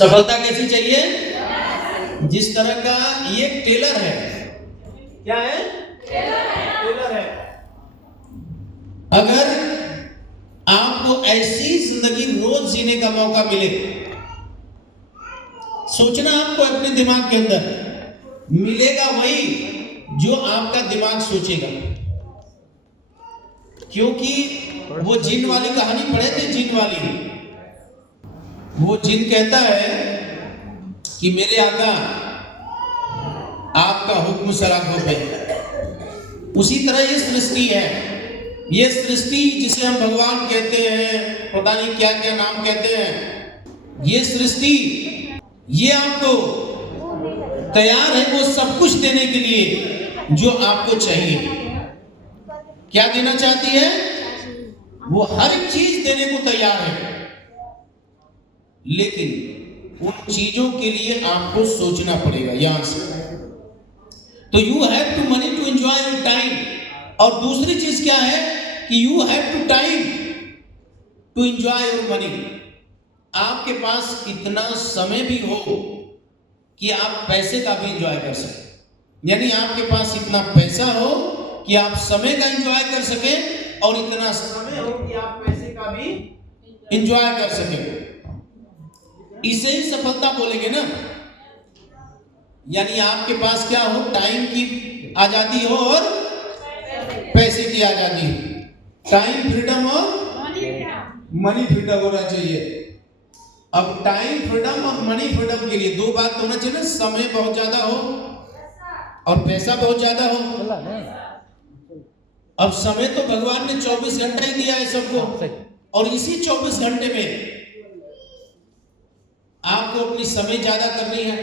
सफलता कैसी चाहिए? जिस तरह का ये टेलर है, क्या है? टेलर है। अगर आपको ऐसी जिंदगी रोज जीने का मौका मिले, सोचना आपको अपने दिमाग के अंदर मिलेगा वही जो आपका दिमाग सोचेगा। क्योंकि वो जिन वाली कहानी पढ़े थे, जिन वाली, वो जिन कहता है कि मेरे आका आपका हुक्म सराखों पे। उसी तरह ये सृष्टि है, ये सृष्टि जिसे हम भगवान कहते हैं, पता नहीं क्या क्या नाम कहते हैं, ये सृष्टि ये आपको तैयार है वो सब कुछ देने के लिए जो आपको चाहिए। क्या देना चाहती है? वो हर एक चीज देने को तैयार है, लेकिन उन चीजों के लिए आपको सोचना पड़ेगा। यहां से तो you have to money to enjoy your time, और दूसरी चीज क्या है कि you have to time to enjoy your money. आपके पास इतना समय भी हो कि आप पैसे का भी एंजॉय कर सकें, यानी आपके पास इतना पैसा हो कि आप समय का एंजॉय कर सकें, और इतना समय हो कि आप पैसे का भी एंजॉय कर सकें। इसे ही सफलता बोलेंगे ना। यानी आपके पास क्या हो? टाइम की आजादी हो और पैसे की आजादी। टाइम फ्रीडम और मनी फ्रीडम होना चाहिए। अब टाइम फ्रीडम और मनी फ्रीडम के लिए दो बात होना चाहिए ना, समय बहुत ज्यादा हो और पैसा बहुत ज्यादा हो। अब समय तो भगवान ने 24 घंटा ही दिया है सबको, और इसी 24 घंटे में आपको अपनी समय ज्यादा करनी है।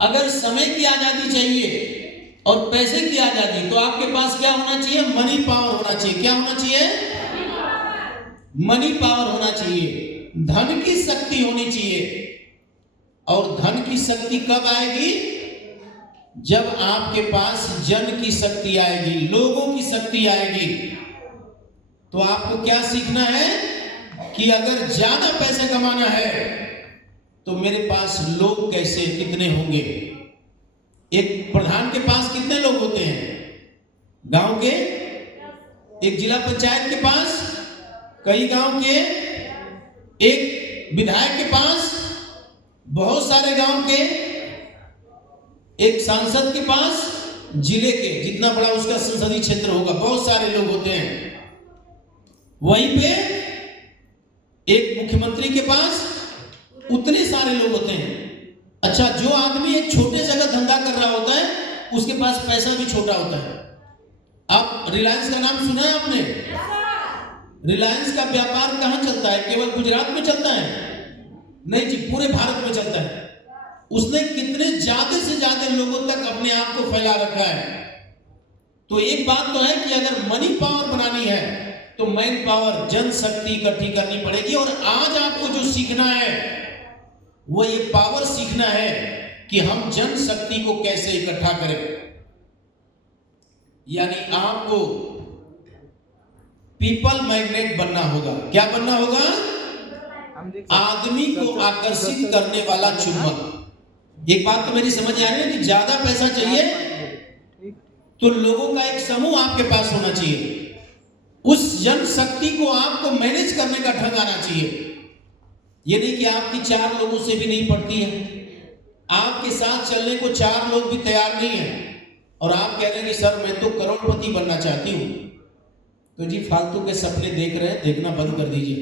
अगर समय की आजादी चाहिए और पैसे की आजादी, तो आपके पास क्या होना चाहिए? मनी पावर होना चाहिए। क्या होना चाहिए? मनी पावर होना चाहिए, धन की शक्ति होनी चाहिए। और धन की शक्ति कब आएगी? जब आपके पास जन की शक्ति आएगी, लोगों की शक्ति आएगी। तो आपको क्या सीखना है कि अगर ज्यादा पैसे कमाना है तो मेरे पास लोग कैसे, कितने होंगे। एक प्रधान के पास कितने लोग होते हैं गांव के? एक जिला पंचायत के पास, कई गांव के, एक विधायक के पास, बहुत सारे गांव के, एक सांसद के पास, जिले के जितना बड़ा उसका संसदीय क्षेत्र होगा, बहुत सारे लोग होते हैं। वहीं पे एक मुख्यमंत्री के पास उतने सारे लोग होते हैं। अच्छा, जो आदमी एक छोटे जगह धंधा कर रहा होता है उसके पास पैसा भी छोटा होता है। आप रिलायंस का नाम सुना है आपने? रिलायंस का व्यापार कहां चलता है? केवल गुजरात में चलता है? नहीं जी, पूरे भारत में चलता है। उसने कितने ज्यादा से ज्यादा लोगों तक अपने आप को फैला रखा है। तो एक बात तो है कि अगर मनी पावर बनानी है तो मैन पावर, जनशक्ति इकट्ठी करनी पड़ेगी। और आज आपको जो सीखना है वो ये पावर सीखना है कि हम जनशक्ति को कैसे इकट्ठा करें। यानी आपको पीपल मैग्नेट बनना होगा। क्या बनना होगा? आदमी को आकर्षित करने वाला चुंबक। एक बात तो मेरी समझ आ रही है कि ज्यादा पैसा चाहिए तो लोगों का एक समूह आपके पास होना चाहिए। उस जनशक्ति को आपको मैनेज करने का ढंग आना चाहिए। ये नहीं कि आपकी 4 लोगों से भी नहीं पड़ती है, आपके साथ चलने को 4 लोग भी तैयार नहीं है, और आप कह रहे हैं कि सर मैं तो करोड़पति बनना चाहती हूं। तो जी फालतू के सपने देख रहे हैं, देखना बंद कर दीजिए।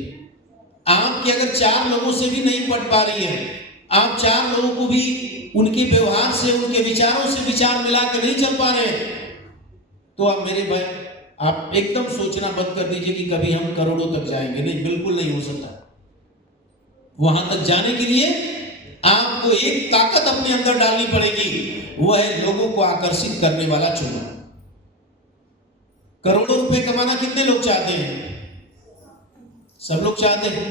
आपकी अगर 4 लोगों से भी नहीं पड़ पा रही है, आप 4 लोगों को भी उनके व्यवहार से, उनके विचारों से विचार मिला के नहीं चल पा रहे, तो आप मेरे भाई आप एकदम सोचना बंद कर दीजिए कि कभी हम करोड़ों तक जाएंगे। नहीं, बिल्कुल नहीं हो सकता। वहां तक जाने के लिए आपको एक ताकत अपने अंदर डालनी पड़ेगी, वो है लोगों को आकर्षित करने वाला चुंबक। करोड़ों रुपए कमाना कितने लोग चाहते हैं? सब लोग चाहते हैं।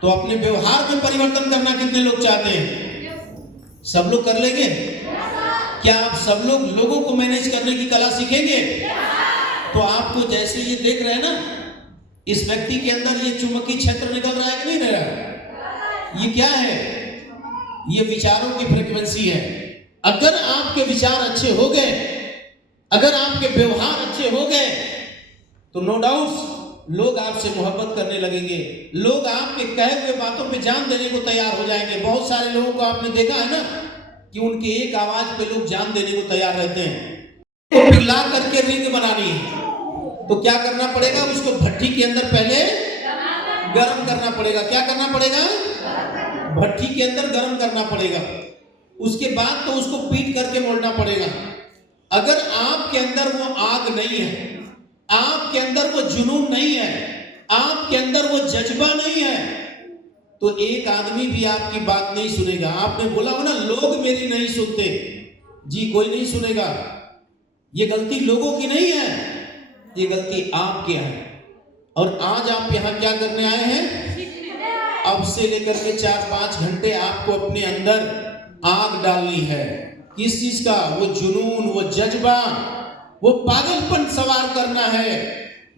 तो अपने व्यवहार में परिवर्तन करना कितने लोग चाहते हैं? सब लोग कर लेंगे? क्या आप सब लोग लोगों को मैनेज करने की कला सीखेंगे? तो आपको जैसे ये देख रहे हैं ना, इस व्यक्ति के अंदर ये चुंबकीय क्षेत्र निकल रहा है कि नहीं रहा? ये क्या है? ये विचारों की फ्रीक्वेंसी है। अगर आपके विचार अच्छे हो गए, अगर आपके व्यवहार अच्छे हो गए, तो नो डाउट लोग आपसे मोहब्बत करने लगेंगे। लोग आपके कहे हुए बातों पे जान देने को तैयार हो जाएंगे। बहुत सारे लोगों को आपने देखा है ना कि उनके एक आवाज पे लोग जान देने को तैयार रहते हैं। तो पिघला करके रिंग बनानी है तो क्या करना पड़ेगा? उसको भट्टी के अंदर पहले गर्म करना पड़ेगा। क्या करना पड़ेगा? भट्टी के अंदर गर्म करना पड़ेगा। उसके बाद तो उसको पीट करके मोड़ना पड़ेगा। अगर आपके अंदर वो आग नहीं है, आपके अंदर वो जुनून नहीं है, आपके अंदर वो जज्बा नहीं है, तो एक आदमी भी आपकी बात नहीं सुनेगा। आपने बोला हो ना, लोग मेरी नहीं सुनते। जी, कोई नहीं सुनेगा। ये गलती लोगों की नहीं है, ये गलती आपकी है। और आज आप यहां क्या करने आए हैं? अब से लेकर के 4-5 घंटे आपको अपने अंदर आग डालनी है। किस चीज का? वो जुनून, वो जज्बा, वो पागलपन सवार करना है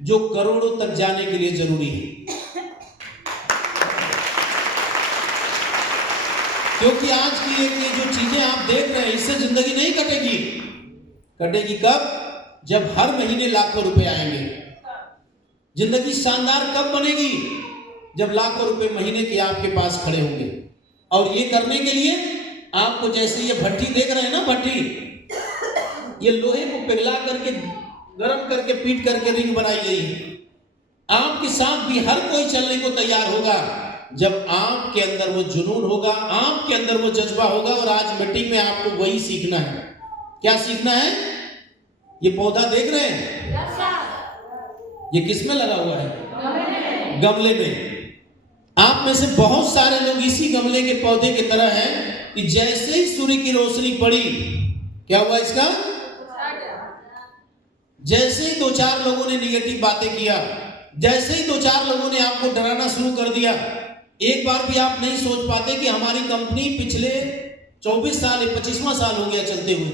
जो करोड़ों तक जाने के लिए जरूरी है। क्योंकि आज की ये जो चीजें आप देख रहे हैं, इससे जिंदगी नहीं कटेगी। कटेगी कब? जब हर महीने लाखों रुपए आएंगे। जिंदगी शानदार कब बनेगी? जब लाखों रुपए महीने के आपके पास खड़े होंगे। और ये करने के लिए आपको, जैसे ये भट्टी देख रहे हैं ना, भट्टी, ये लोहे को पिघला करके गर्म करके पीट करके रिंग बनाई गई है। आपके साथ भी हर कोई चलने को तैयार होगा जब आपके अंदर वो जुनून होगा, आपके अंदर वो जज्बा होगा। और आज मीटिंग में आपको वही सीखना है। क्या सीखना है? ये पौधा देख रहे हैं, ये किस में लगा हुआ है? गमले में। आप में से बहुत सारे लोग इसी गमले के पौधे की तरह हैं कि जैसे ही सूर्य की रोशनी पड़ी, क्या हुआ इसका? जैसे ही 2-4 लोगों ने निगेटिव बातें किया, जैसे ही 2-4 लोगों ने आपको डराना शुरू कर दिया, एक बार भी आप नहीं सोच पाते कि हमारी कंपनी पिछले 24 साल, 25वां साल हो गया चलते हुए,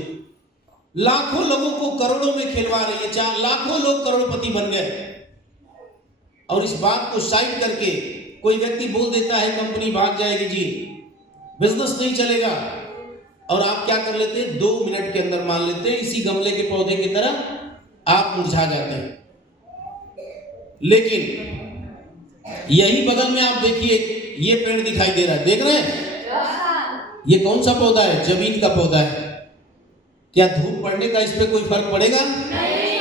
लाखों लोगों को करोड़ों में खिलवा रही है। 4 लाखों लोग करोड़पति बन गए। और इस बात को साइड करके कोई व्यक्ति बोल देता है कंपनी भाग जाएगी जी, बिजनेस नहीं चलेगा, और आप क्या कर लेते हैं? 2 मिनट के अंदर मान लेते हैं इसी गमले के पौधे की तरह आप मुरझा जाते हैं। लेकिन यही बगल में आप देखिए, ये पेड़ दिखाई दे रहा है, देख रहे हैं? ये कौन सा पौधा है? जमीन का पौधा है। क्या धूप पड़ने का इस पे कोई फर्क पड़ेगा? नहीं।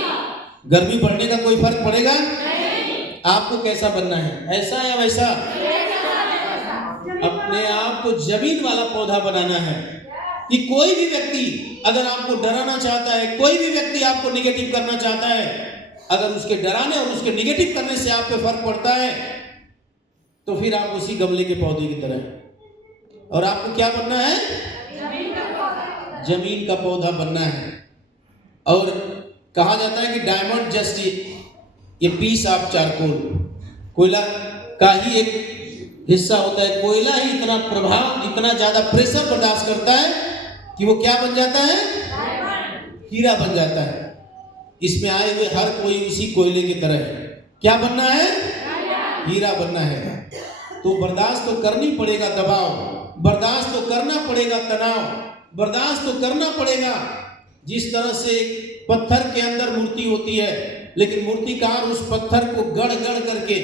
गर्मी पड़ने का कोई फर्क पड़ेगा? नहीं। आपको कैसा बनना है? ऐसा या वैसा? अपने आप को जमीन वाला पौधा बनाना है कि कोई भी व्यक्ति अगर आपको डराना चाहता है, कोई भी व्यक्ति आपको निगेटिव करना चाहता है, अगर उसके डराने और उसके निगेटिव करने से आप पे फर्क पड़ता है, तो फिर आप उसी गमले के पौधे की तरह। और आपको क्या बनना है? जमीन का पौधा बनना है। और कहा जाता है कि डायमंड जस्ट ये पीस ऑफ चारकोल, कोयला का ही एक हिस्सा होता है। कोयला ही इतना प्रभाव, इतना ज्यादा प्रेशर बर्दाश्त करता है कि वो क्या बन जाता है? हीरा बन जाता है। इसमें आए हुए हर कोई उसी कोयले की तरह है। क्या बनना है? हीरा बनना है। तो बर्दाश्त तो करनी पड़ेगा दबाव, बर्दाश्त तो करना पड़ेगा तनाव, बर्दाश्त तो करना पड़ेगा। जिस तरह से पत्थर के अंदर मूर्ति होती है, लेकिन मूर्तिकार उस पत्थर को गढ़ गढ़ करके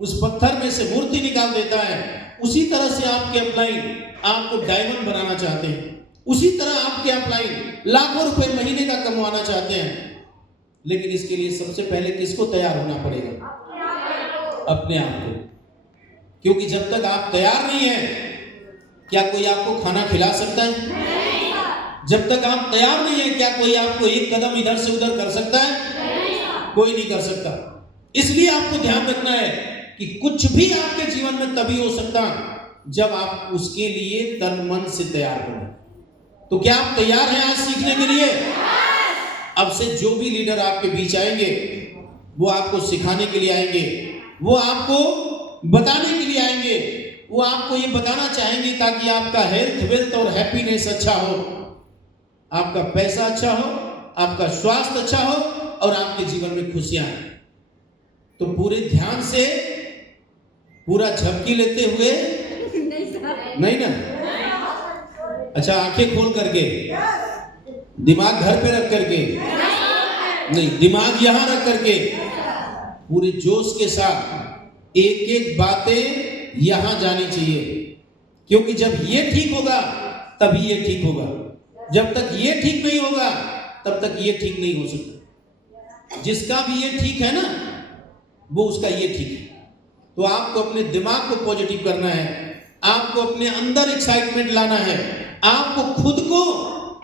उस पत्थर में से मूर्ति निकाल देता है, उसी तरह से आपके अपलाइन आपको डायमंड बनाना चाहते हैं, उसी तरह आपके अपलाइन लाखों रुपए महीने का कमाना चाहते हैं। लेकिन इसके लिए सबसे पहले किसको तैयार होना पड़ेगा? अपने आप को। क्योंकि जब तक आप तैयार नहीं है, क्या कोई आपको खाना खिला सकता है? जब तक आप तैयार नहीं है, क्या कोई आपको एक कदम इधर से उधर कर सकता है? कोई नहीं कर सकता। इसलिए आपको ध्यान रखना है कि कुछ भी आपके जीवन में तभी हो सकता जब आप उसके लिए तन मन से तैयार हो। तो क्या आप तैयार हैं आज सीखने के लिए? अब से जो भी लीडर आपके बीच आएंगे, वो आपको सिखाने के लिए आएंगे, वो आपको बताने के लिए आएंगे, वो आपको ये बताना चाहेंगे ताकि आपका हेल्थ, वेल्थ और हैप्पीनेस अच्छा हो, आपका पैसा अच्छा हो, आपका स्वास्थ्य अच्छा हो और आपके जीवन में खुशियां आए। तो पूरे ध्यान से, पूरा झपकी लेते हुए नहीं ना? अच्छा, आंखें खोल करके, दिमाग घर पे रख करके नहीं, दिमाग यहां रख करके पूरे जोश के साथ एक एक बातें यहां जानी चाहिए, क्योंकि जब ये ठीक होगा तभी ये ठीक होगा। जब तक ये ठीक नहीं होगा तब तक ये ठीक नहीं हो सकता। जिसका भी ये ठीक है ना, वो उसका ये ठीक है। तो आपको अपने दिमाग को पॉजिटिव करना है, आपको अपने अंदर एक्साइटमेंट लाना है, आपको खुद को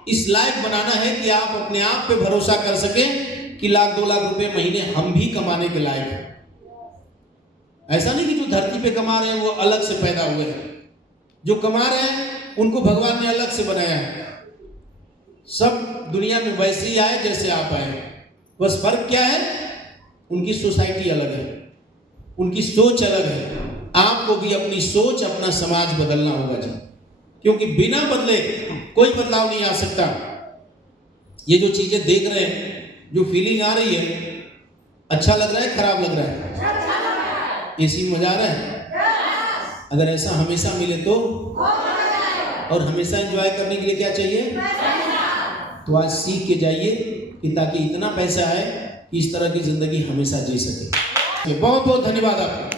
इस लायक बनाना है कि आप अपने आप पे भरोसा कर सकें कि लाख 2 लाख रुपए महीने हम भी कमाने के लायक हैं। ऐसा नहीं कि जो धरती पे कमा रहे हैं वो अलग से पैदा हुए हैं। जो कमा रहे हैं उनको भगवान ने अलग से बनाया है। सब दुनिया में वैसे ही आए जैसे आप आए, बस फर्क क्या है, उनकी सोसाइटी अलग है, उनकी सोच अलग है। आपको भी अपनी सोच, अपना समाज बदलना होगा जी, क्योंकि बिना बदले कोई बदलाव नहीं आ सकता। ये जो चीजें देख रहे हैं, जो फीलिंग आ रही है, अच्छा लग रहा है, खराब लग रहा है, इसी में मजा आ रहा है? अगर ऐसा हमेशा मिले तो, और हमेशा एंजॉय करने के लिए क्या चाहिए? तो आज सीख के जाइए कि ताकि इतना पैसा आए कि इस तरह की जिंदगी हमेशा जी सके। बहुत बहुत धन्यवाद आपका।